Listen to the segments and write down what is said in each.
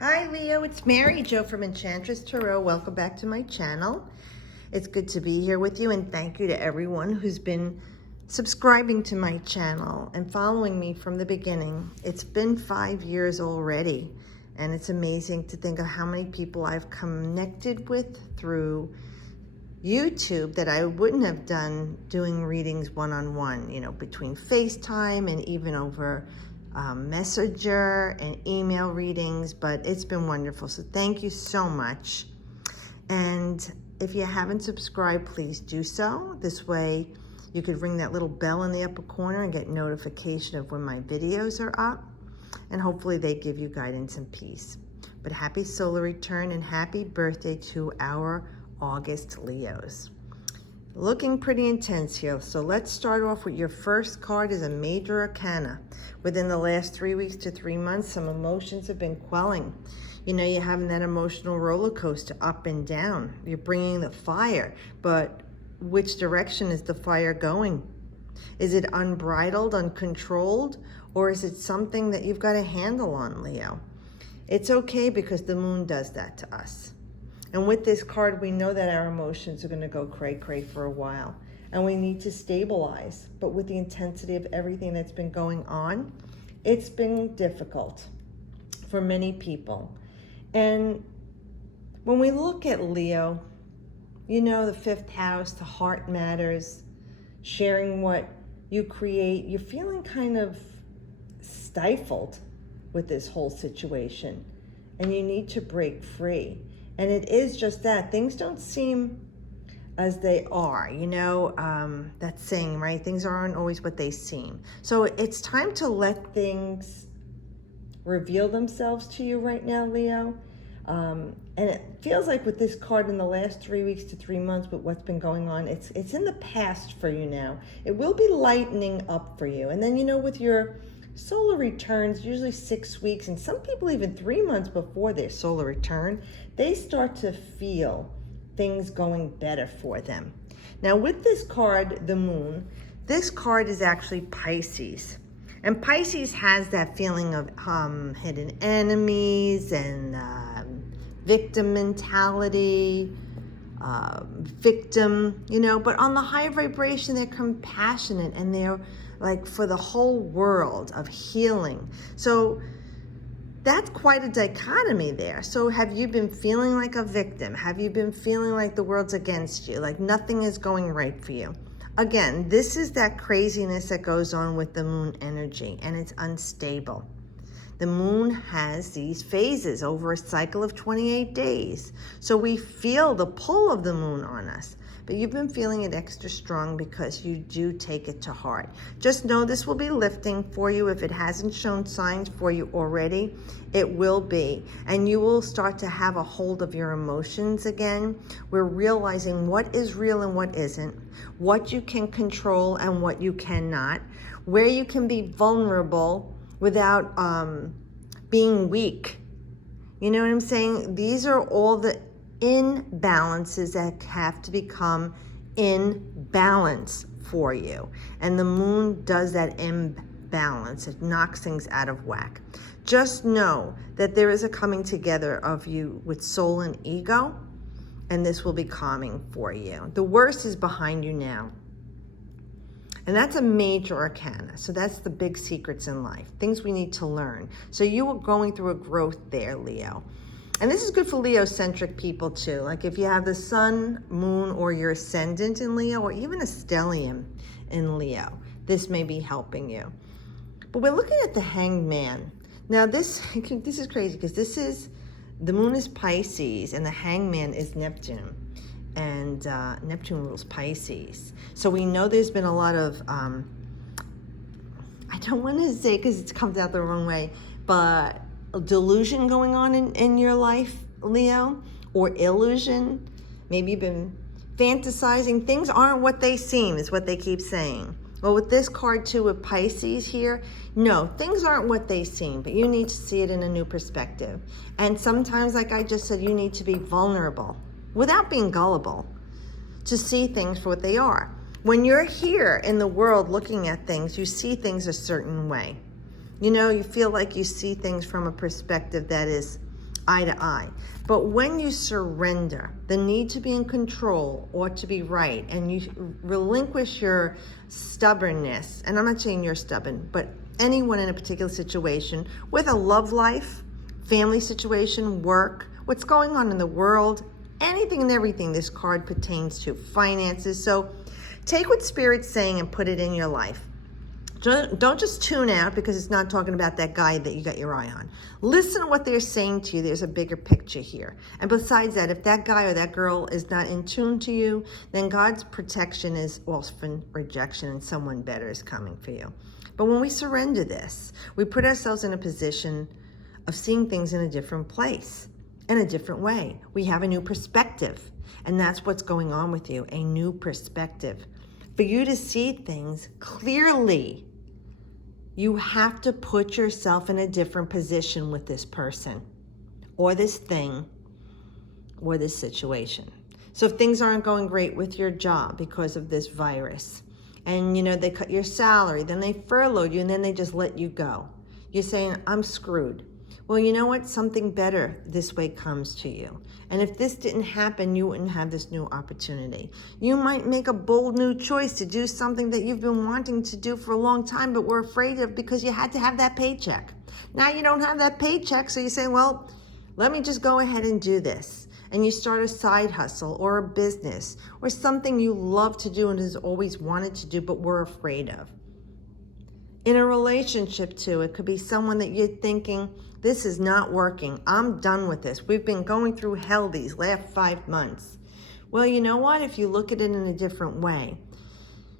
Hi Leo, it's Mary Jo from Enchantress Tarot. Welcome back to my channel. It's good to be here with you, and thank you to everyone who's been subscribing to my channel and following me from the beginning. It's been 5 years already, and it's amazing to think of how many people I've connected with through YouTube that I wouldn't have done doing readings one-on-one, between FaceTime and even over Messenger and email readings, but it's been wonderful. So thank you so much. And if you haven't subscribed, please do so. This way you could ring that little bell in the upper corner and get notification of when my videos are up. And hopefully they give you guidance and peace. But happy solar return and happy birthday to our August Leos. Looking pretty intense here. So let's start off with your first card is a major arcana. Within the last 3 weeks to 3 months, some emotions have been quelling. You're having that emotional roller coaster up and down. You're bringing the fire, but which direction is the fire going? Is it unbridled, uncontrolled, or is it something that you've got a handle on, Leo? It's okay because the moon does that to us. And with this card, we know that our emotions are going to go cray-cray for a while. And we need to stabilize. But with the intensity of everything that's been going on, it's been difficult for many people. And when we look at Leo, the fifth house, the heart matters, sharing what you create, you're feeling kind of stifled with this whole situation. And you need to break free. And it is just that. Things don't seem as they are, that saying, right? Things aren't always what they seem. So it's time to let things reveal themselves to you right now, Leo. And it feels like with this card in the last 3 weeks to 3 months with what's been going on, it's in the past for you now. It will be lightening up for you. And then, with your solar returns, usually 6 weeks, and some people even 3 months before their solar return, they start to feel things going better for them. Now with this card, the moon, this card is actually Pisces. And Pisces has that feeling of hidden enemies and victim mentality, victim, but on the high vibration, they're compassionate and they're like for the whole world of healing. So that's quite a dichotomy there. So have you been feeling like a victim? Have you been feeling like the world's against you? Like nothing is going right for you? Again, this is that craziness that goes on with the moon energy, and it's unstable. The moon has these phases over a cycle of 28 days. So we feel the pull of the moon on us. But you've been feeling it extra strong because you do take it to heart. Just know this will be lifting for you. If it hasn't shown signs for you already, it will be. And you will start to have a hold of your emotions again. We're realizing what is real and what isn't, what you can control and what you cannot, where you can be vulnerable without being weak. You know what I'm saying? These are all the imbalances that have to become in balance for you. And the moon does that imbalance. It knocks things out of whack. Just know that there is a coming together of you with soul and ego, and this will be calming for you. The worst is behind you now. And that's a major arcana. So that's the big secrets in life, things we need to learn. So you are going through a growth there, Leo. And this is good for Leo-centric people too. Like if you have the sun, moon, or your ascendant in Leo, or even a stellium in Leo, this may be helping you. But we're looking at the Hanged Man. Now this is crazy because the moon is Pisces and the Hanged Man is Neptune. And Neptune rules Pisces. So we know there's been a lot of, I don't want to say because it comes out the wrong way, but delusion going on in your life, Leo, or illusion. Maybe you've been fantasizing. Things aren't what they seem, is what they keep saying. Well, with this card too, with Pisces here, no, things aren't what they seem, but you need to see it in a new perspective. And sometimes, like I just said, you need to be vulnerable without being gullible to see things for what they are. When you're here in the world looking at things, you see things a certain way. You feel like you see things from a perspective that is eye to eye. But when you surrender the need to be in control or to be right, and you relinquish your stubbornness, and I'm not saying you're stubborn, but anyone in a particular situation with a love life, family situation, work, what's going on in the world, anything and everything this card pertains to, finances. So take what Spirit's saying and put it in your life. Don't just tune out because it's not talking about that guy that you got your eye on. Listen to what they're saying to you. There's a bigger picture here. And besides that, if that guy or that girl is not in tune to you, then God's protection is often rejection and someone better is coming for you. But when we surrender this, we put ourselves in a position of seeing things in a different place, in a different way. We have a new perspective. And that's what's going on with you, a new perspective. For you to see things clearly, you have to put yourself in a different position with this person or this thing or this situation. So if things aren't going great with your job because of this virus, and they cut your salary, then they furloughed you, and then they just let you go, you're saying, I'm screwed. Well, you know what? Something better this way comes to you. And if this didn't happen, you wouldn't have this new opportunity. You might make a bold new choice to do something that you've been wanting to do for a long time, but were afraid of because you had to have that paycheck. Now you don't have that paycheck, so you say, well, let me just go ahead and do this. And you start a side hustle or a business or something you love to do and has always wanted to do, but were afraid of. In a relationship too, it could be someone that you're thinking, this is not working. I'm done with this. We've been going through hell these last 5 months. Well, you know what? If you look at it in a different way,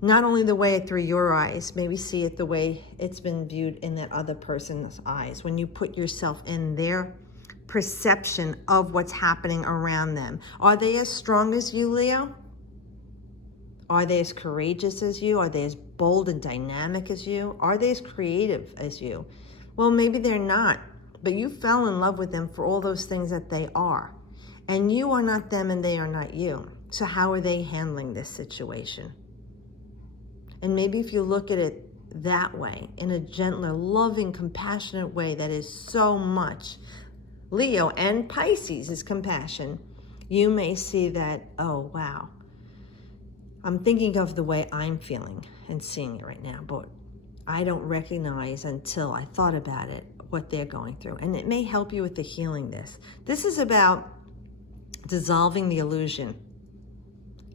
not only the way through your eyes, maybe see it the way it's been viewed in that other person's eyes. When you put yourself in their perception of what's happening around them. Are they as strong as you, Leo? Are they as courageous as you? Are they as bold and dynamic as you? Are they as creative as you? Well, maybe they're not, but you fell in love with them for all those things that they are. And you are not them and they are not you. So how are they handling this situation? And maybe if you look at it that way, in a gentler, loving, compassionate way that is so much Leo and Pisces is compassion, you may see that, oh, wow. I'm thinking of the way I'm feeling and seeing it right now, but I don't recognize until I thought about it what they're going through. And it may help you with the healing this. This is about dissolving the illusion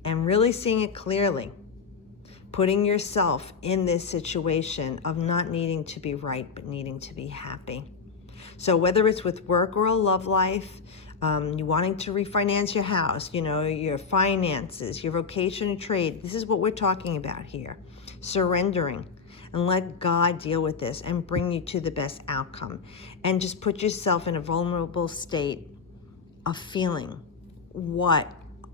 and really seeing it clearly. Putting yourself in this situation of not needing to be right, but needing to be happy. So whether it's with work or a love life, you wanting to refinance your house, your finances, your vocation and trade, this is what we're talking about here. Surrendering and let God deal with this and bring you to the best outcome. And just put yourself in a vulnerable state of feeling what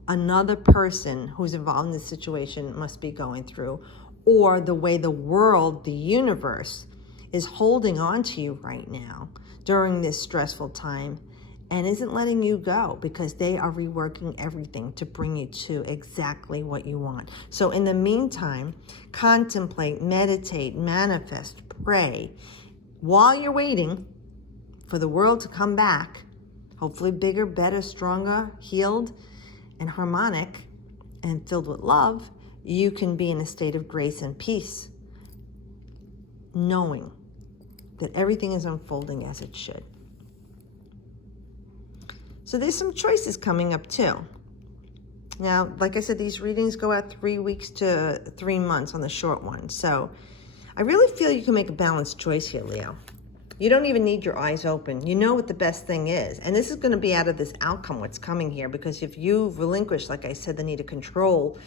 another person who's involved in this situation must be going through, or the way the world, the universe, is holding on to you right now during this stressful time and isn't letting you go because they are reworking everything to bring you to exactly what you want. So in the meantime, contemplate, meditate, manifest, pray while you're waiting for the world to come back, hopefully bigger, better, stronger, healed, and harmonic, and filled with love. You can be in a state of grace and peace, knowing that everything is unfolding as it should. So there's some choices coming up too. Now, like I said, these readings go out 3 weeks to 3 months on the short one. So I really feel you can make a balanced choice here, Leo. You don't even need your eyes open. You know what the best thing is. And this is going to be out of this outcome, what's coming here. Because if you relinquish, like I said, the need of control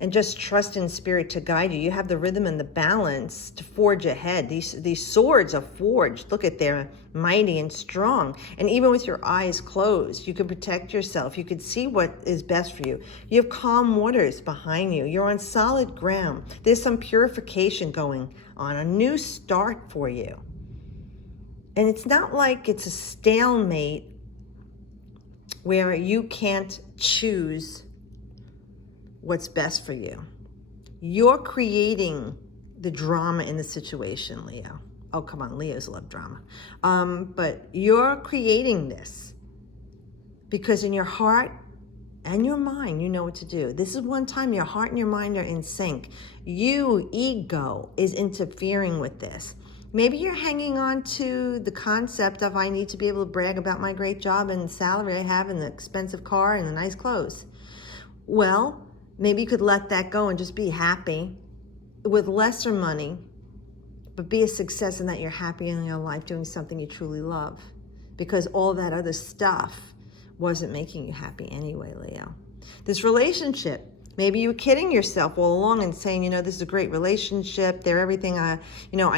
and just trust in spirit to guide you, you have the rhythm and the balance to forge ahead. These swords are forged. Look at, they're mighty and strong. And even with your eyes closed, you can protect yourself. You can see what is best for you. You have calm waters behind you. You're on solid ground. There's some purification going on, a new start for you. And it's not like it's a stalemate where you can't choose what's best for you. You're creating the drama in the situation, Leo. Oh, come on, Leos love drama. But you're creating this. Because in your heart and your mind, you know what to do. This is one time your heart and your mind are in sync. You, ego, is interfering with this. Maybe you're hanging on to the concept of I need to be able to brag about my great job and the salary I have and the expensive car and the nice clothes. Well, maybe you could let that go and just be happy with lesser money, but be a success in that you're happy in your life doing something you truly love. Because all that other stuff wasn't making you happy anyway, Leo. This relationship, maybe you were kidding yourself all along and saying, you know, this is a great relationship. They're everything I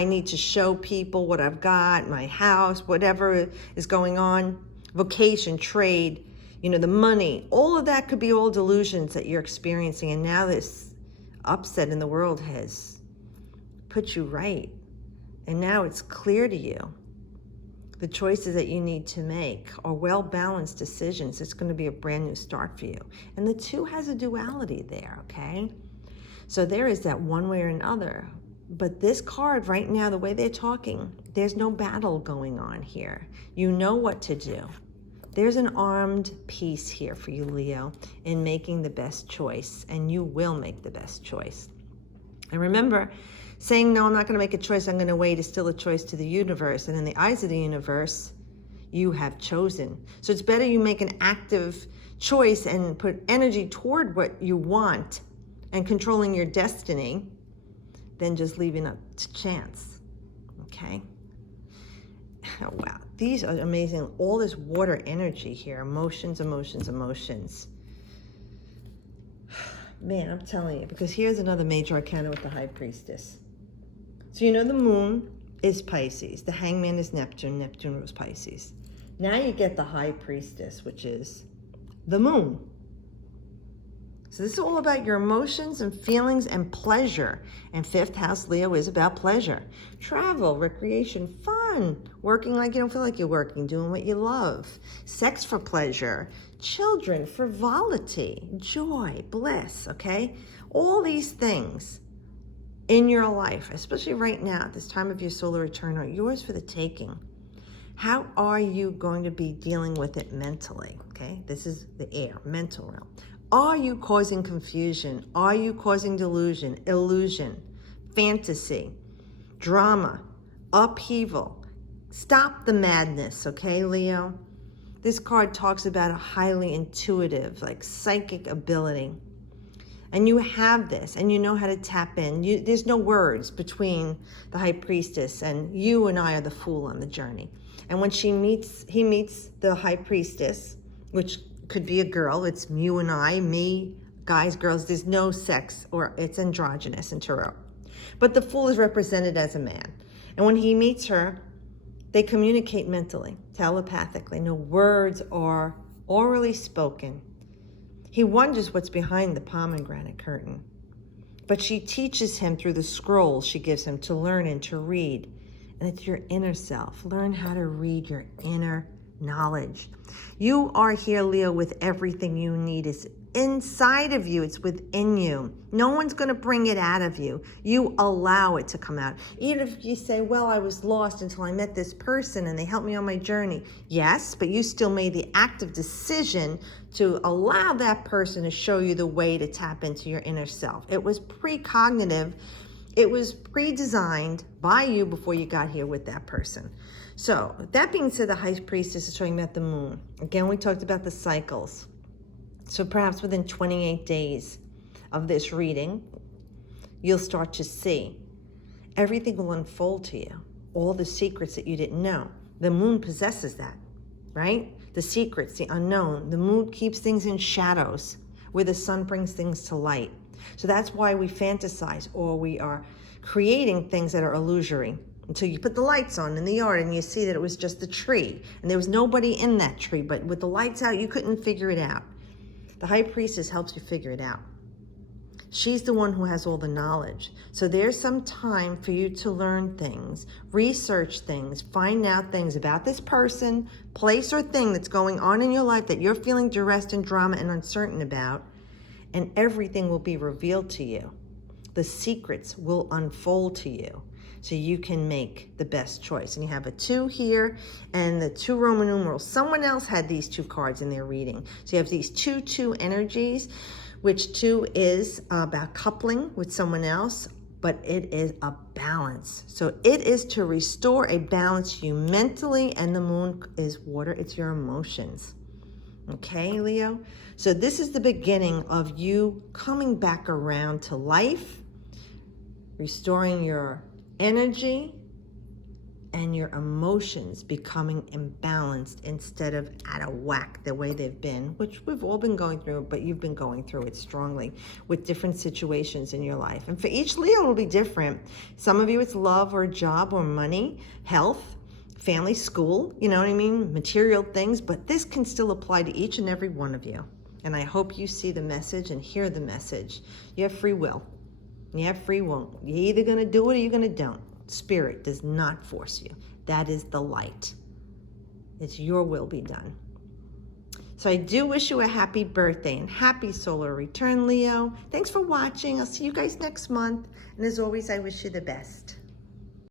need to show people what I've got, my house, whatever is going on, vocation, trade, the money. All of that could be all delusions that you're experiencing. And now this upset in the world has put you right. And now it's clear to you. The choices that you need to make are well-balanced decisions. It's going to be a brand new start for you. And the two has a duality there, okay? So there is that one way or another. But this card right now, the way they're talking, there's no battle going on here. You know what to do. There's an armed peace here for you, Leo, in making the best choice. And you will make the best choice. And remember, saying, no, I'm not going to make a choice, I'm going to wait, is still a choice to the universe. And in the eyes of the universe, you have chosen. So it's better you make an active choice and put energy toward what you want and controlling your destiny than just leaving it to chance. Okay? Oh, wow. These are amazing. All this water energy here. Emotions, emotions, emotions. Man, I'm telling you, because here's another major arcana with the High Priestess. So you know the moon is Pisces. The hangman is Neptune. Neptune rules Pisces. Now you get the High Priestess, which is the moon. So this is all about your emotions and feelings and pleasure. And fifth house, Leo, is about pleasure. Travel, recreation, fun. Working like you don't feel like you're working. Doing what you love. Sex for pleasure. Children, frivolity, joy, bliss, okay? All these things in your life, especially right now, at this time of your solar return, are yours for the taking. How are you going to be dealing with it mentally, okay? This is the air, mental realm. Are you causing confusion? Are you causing delusion, illusion, fantasy, drama, upheaval? Stop the madness, okay, Leo? This card talks about a highly intuitive, like psychic ability. And you have this, and you know how to tap in. There's no words between the High Priestess, and you and I are the fool on the journey. And when he meets the High Priestess, which could be a girl, it's you and I, me, guys, girls, there's no sex, or it's androgynous in tarot. But the fool is represented as a man. And when he meets her, they communicate mentally, telepathically. No words are orally spoken. He wonders what's behind the pomegranate curtain. But she teaches him through the scrolls she gives him to learn and to read. And it's your inner self. Learn how to read your inner knowledge. You are here, Leo, with everything you need. It's inside of you. It's within you. No one's going to bring it out of you. You allow it to come out. Even if you say, well, I was lost until I met this person and they helped me on my journey. Yes, but you still made the active decision to allow that person to show you the way to tap into your inner self. It was precognitive. It was pre-designed by you before you got here with that person. So that being said, the High Priestess is talking about the moon. Again, we talked about the cycles. So perhaps within 28 days of this reading, you'll start to see everything will unfold to you. All the secrets that you didn't know. The moon possesses that, right? The secrets, the unknown. The moon keeps things in shadows where the sun brings things to light. So that's why we fantasize, or we are creating things that are illusory until you put the lights on in the yard and you see that it was just a tree and there was nobody in that tree, but with the lights out, you couldn't figure it out. The High Priestess helps you figure it out. She's the one who has all the knowledge. So there's some time for you to learn things, research things, find out things about this person, place, or thing that's going on in your life that you're feeling duress and drama and uncertain about, and everything will be revealed to you. The secrets will unfold to you. so you can make the best choice. And you have a 2 here and the 2 Roman numerals. Someone else had these 2 cards in their reading. So you have these 2 energies, which 2 is about coupling with someone else, but it is a balance. So it is to restore a balance you mentally, and the moon is water, it's your emotions. Okay, Leo? So this is the beginning of you coming back around to life, restoring your energy and your emotions becoming imbalanced instead of out of whack the way they've been, which we've all been going through, but you've been going through it strongly with different situations in your life. And for each Leo, it'll be different. Some of you, it's love or job or money, health, family, school, you know what I mean? Material things, but this can still apply to each and every one of you. And I hope you see the message and hear the message. You have free will. You have free will. You're either going to do it or you're going to don't. Spirit does not force you. That is the light. It's your will be done. So I do wish you a happy birthday and happy solar return, Leo. Thanks for watching. I'll see you guys next month. And as always, I wish you the best.